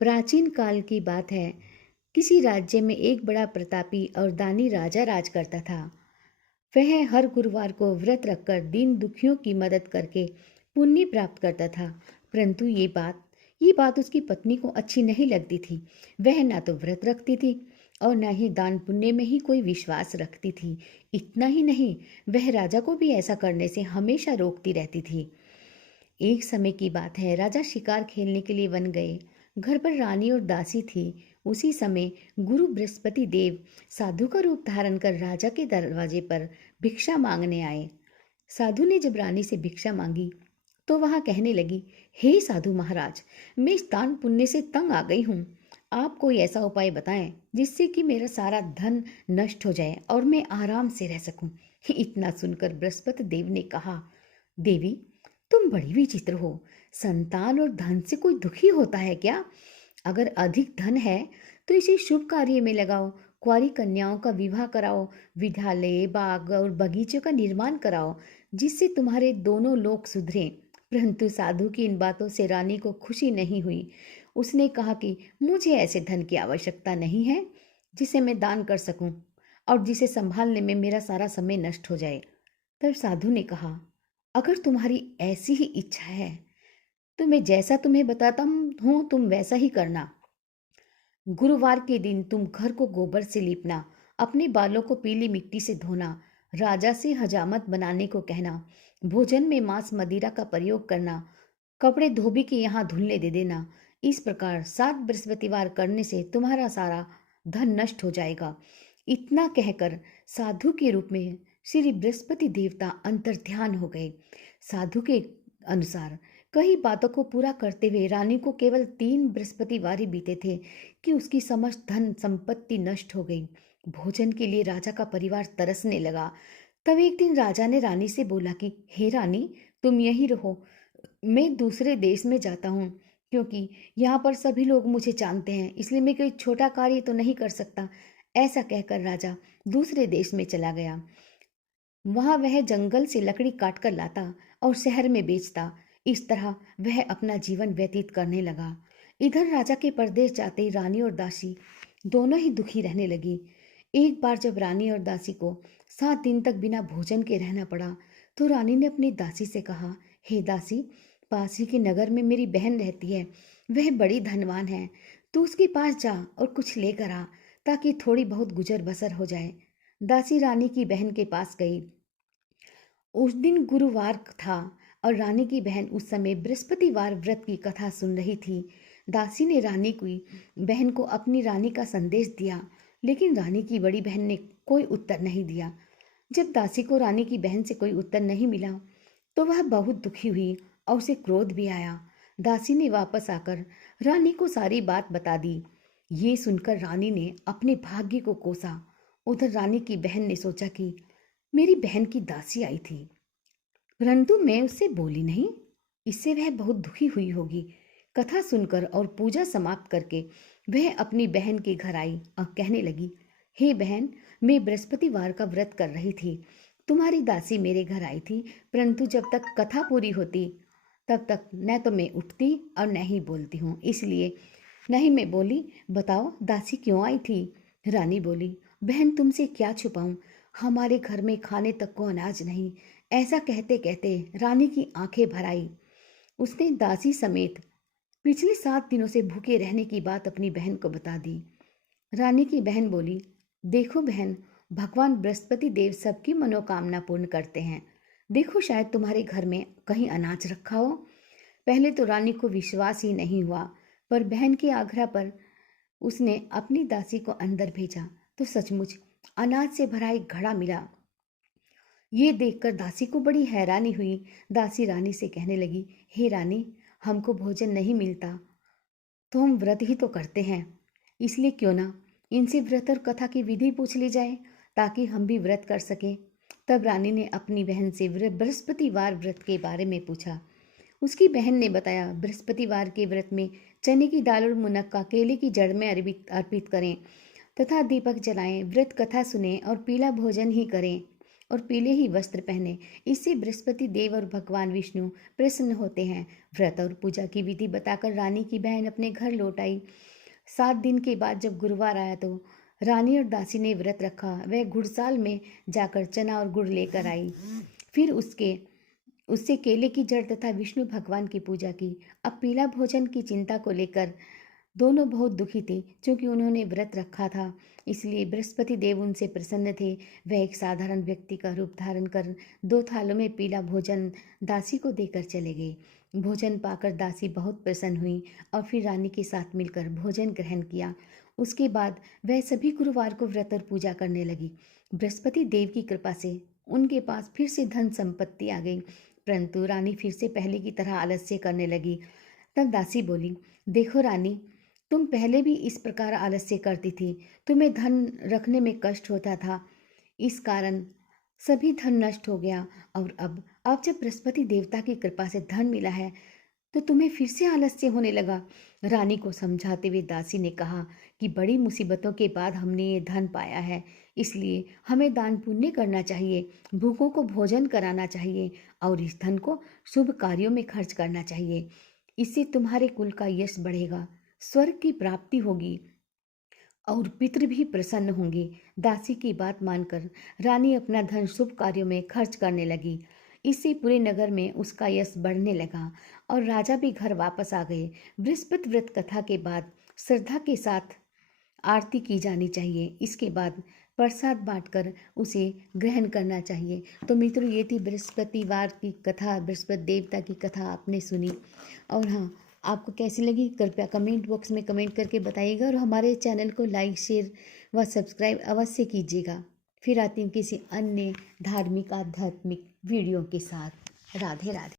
प्राचीन काल की बात है। किसी राज्य में एक बड़ा प्रतापी और दानी राजा राज करता था। वह हर गुरुवार को व्रत रखकर दीन दुखियों की मदद करके पुण्य प्राप्त करता था। परंतु ये बात उसकी पत्नी को अच्छी नहीं लगती थी। वह ना तो व्रत रखती थी और ना ही दान पुण्य में ही कोई विश्वास रखती थी। इतना ही नहीं, वह राजा को भी ऐसा करने से हमेशा रोकती रहती थी। एक समय की बात है, राजा शिकार खेलने के लिए वन गए। घर पर रानी और दासी थी। उसी समय गुरु बृहस्पति देव साधु का रूप धारण कर राजा के दरवाजे पर भिक्षा मांगने आए। साधु ने जब रानी से भिक्षा मांगी तो वहां कहने लगी, हे साधु महाराज, मैं इस दान पुण्य से तंग आ गई हूँ। आप कोई ऐसा उपाय बताएं जिससे कि मेरा सारा धन नष्ट हो जाए और मैं आराम से रह सकूं। इतना सुनकर बृहस्पति देव ने कहा, देवी, तुम बड़ी विचित्र हो। संतान और धन से कोई दुखी होता है क्या? अगर अधिक धन है तो इसे शुभ कार्य में लगाओ। कुंवारी कन्याओं का विवाह कराओ, विद्यालय, बाग और बगीचों का निर्माण कराओ, जिससे तुम्हारे दोनों लोग सुधरें। परंतु साधु की इन बातों से रानी को खुशी नहीं हुई। उसने कहा कि मुझे ऐसे धन की आवश्यकता नहीं है जिसे मैं दान कर सकूं और जिसे संभालने में मेरा सारा समय नष्ट हो जाए। तब साधु ने कहा, अगर तुम्हारी ऐसी ही इच्छा है तो मैं जैसा तुम्हें बताता हूँ तुम वैसा ही करना। गुरुवार के दिन तुम घर को गोबर से लीपना, अपने बालों को पीली मिट्टी से धोना, राजा से हजामत बनाने को कहना, भोजन में मांस मदिरा का प्रयोग करना, कपड़े धोबी के यहाँ धुलने दे देना। इस प्रकार 7 बृहस्पतिवार करने से तुम्हारा सारा धन नष्ट हो जाएगा। इतना कहकर साधु के रूप में श्री बृहस्पति देवता अंतर्ध्यान हो गए। साधु के अनुसार कई बातों को पूरा करते हुए रानी को केवल 3 बृहस्पतिवार ही बीते थे कि उसकी समस्त धन संपत्ति नष्ट हो गई। भोजन के लिए राजा का परिवार तरसने लगा। तब एक दिन राजा ने रानी से बोला कि हे रानी, तुम यहीं रहो, मैं दूसरे देश में जाता हूँ, क्योंकि यहाँ पर सभी लोग मुझे जानते हैं, इसलिए मैं कोई छोटा कार्य तो नहीं कर सकता। ऐसा कहकर राजा दूसरे देश में चला गया। वहां वह जंगल से लकड़ी काट कर लाता और शहर में बेचता। इस तरह वह अपना जीवन व्यतीत करने लगा। इधर राजा के परदेश जाते ही रानी और दासी दोनों ही दुखी रहने लगी। एक बार जब रानी और दासी को 7 दिन तक बिना भोजन के रहना पड़ा तो रानी ने अपनी दासी से कहा, हे दासी, पास ही के नगर में मेरी बहन रहती है। वह बड़ी धनवान है। तू उसके पास जा और कुछ लेकर आ, ताकि थोड़ी बहुत गुजर बसर हो जाए। दासी रानी की बहन के पास गई। उस दिन गुरुवार था और रानी की बहन उस समय बृहस्पतिवार व्रत की कथा सुन रही थी। दासी ने रानी की बहन को अपनी रानी का संदेश दिया, लेकिन रानी की बड़ी बहन ने कोई उत्तर नहीं दिया। जब दासी को रानी की बहन से कोई उत्तर नहीं मिला तो वह बहुत दुखी हुई और उसे क्रोध भी आया। दासी ने वापस आकर रानी को सारी बात बता दी। ये सुनकर रानी ने अपने भाग्य को कोसा। उधर रानी की बहन ने सोचा कि मेरी बहन की दासी आई थी, परंतु मैं उससे बोली नहीं, इससे वह बहुत दुखी हुई होगी। कथा सुनकर और पूजा समाप्त करके वह अपनी बहन के घर आई और कहने लगी, हे बहन, मैं बृहस्पतिवार का व्रत कर रही थी। तुम्हारी दासी मेरे घर आई थी, परंतु जब तक कथा पूरी होती तब तक न तो मैं उठती और न ही बोलती हूँ, इसलिए नहीं मैं बोली। बताओ दासी क्यों आई थी? रानी बोली, बहन तुमसे क्या छुपाऊं, हमारे घर में खाने तक को अनाज नहीं। ऐसा कहते कहते रानी की आंखें भर आई। उसने दासी समेत पिछले 7 दिनों से भूखे रहने की बात अपनी बहन को बता दी। रानी की बहन बोली, देखो बहन, भगवान बृहस्पति देव सबकी मनोकामना पूर्ण करते हैं। देखो शायद तुम्हारे घर में कहीं अनाज रखा हो। पहले तो रानी को विश्वास ही नहीं हुआ, पर बहन के आग्रह पर उसने अपनी दासी को अंदर भेजा तो सचमुच अनाज से भरा एक घड़ा मिला। ये देखकर दासी को बड़ी हैरानी हुई। दासी रानी से कहने लगी, हे रानी, हमको भोजन नहीं मिलता तो हम व्रत ही तो करते हैं, इसलिए क्यों ना इनसे व्रत और कथा की विधि पूछ ली जाए, ताकि हम भी व्रत कर सकें। तब रानी ने अपनी बहन से बृहस्पतिवार व्रत के बारे में पूछा। उसकी बहन ने बताया, बृहस्पतिवार के व्रत में चने की दाल और मुनक्का केले की जड़ में अर्पित करें तथा दीपक जलाएं, व्रत कथा सुने और पीला भोजन ही करें। और पीले ही वस्त्र पहने। इससे बृहस्पति देव और भगवान विष्णु प्रसन्न होते हैं। व्रत और पूजा की विधि बताकर रानी की बहन अपने घर लौट आई। 7 दिन के बाद जब गुरुवार आया तो रानी और दासी ने व्रत रखा। वह घुड़साल में जाकर चना और गुड़ लेकर आई। फिर उससे केले की जड़ तथा विष्णु भगवान की पूजा की। अब पीला भोजन की चिंता को लेकर दोनों बहुत दुखी थे। क्योंकि उन्होंने व्रत रखा था, इसलिए बृहस्पति देव उनसे प्रसन्न थे। वह एक साधारण व्यक्ति का रूप धारण कर 2 थालों में पीला भोजन दासी को देकर चले गए। भोजन पाकर दासी बहुत प्रसन्न हुई और फिर रानी के साथ मिलकर भोजन ग्रहण किया। उसके बाद वह सभी गुरुवार को व्रत और पूजा करने लगी। बृहस्पति देव की कृपा से उनके पास फिर से धन संपत्ति आ गई, परंतु रानी फिर से पहले की तरह आलस्य करने लगी। तब दासी बोली, देखो रानी, तुम पहले भी इस प्रकार आलस्य करती थी। तुम्हें धन रखने में कष्ट होता था, इस कारण सभी धन नष्ट हो गया। और अब जब बृहस्पति देवता की कृपा से धन मिला है तो तुम्हें फिर से आलस्य होने लगा। रानी को समझाते हुए दासी ने कहा कि बड़ी मुसीबतों के बाद हमने ये धन पाया है, इसलिए हमें दान पुण्य करना चाहिए, भूखों को भोजन कराना चाहिए और इस धन को शुभ कार्यों में खर्च करना चाहिए। इससे तुम्हारे कुल का यश बढ़ेगा, स्वर्ग की प्राप्ति होगी और पितृ भी प्रसन्न होंगे। दासी की बात मानकर रानी अपना धन शुभ कार्यों में खर्च करने लगी। इससे पूरे नगर में उसका यश बढ़ने लगा और राजा भी घर वापस आ गए। बृहस्पति व्रत कथा के बाद श्रद्धा के साथ आरती की जानी चाहिए। इसके बाद प्रसाद बांटकर उसे ग्रहण करना चाहिए। तो मित्रों, ये थी बृहस्पतिवार की कथा, बृहस्पति देवता की कथा आपने सुनी। और हाँ, आपको कैसी लगी कृपया कमेंट बॉक्स में कमेंट करके बताइएगा और हमारे चैनल को लाइक, शेयर व सब्सक्राइब अवश्य कीजिएगा। फिर आती हूँ किसी अन्य धार्मिक आध्यात्मिक वीडियो के साथ। राधे राधे।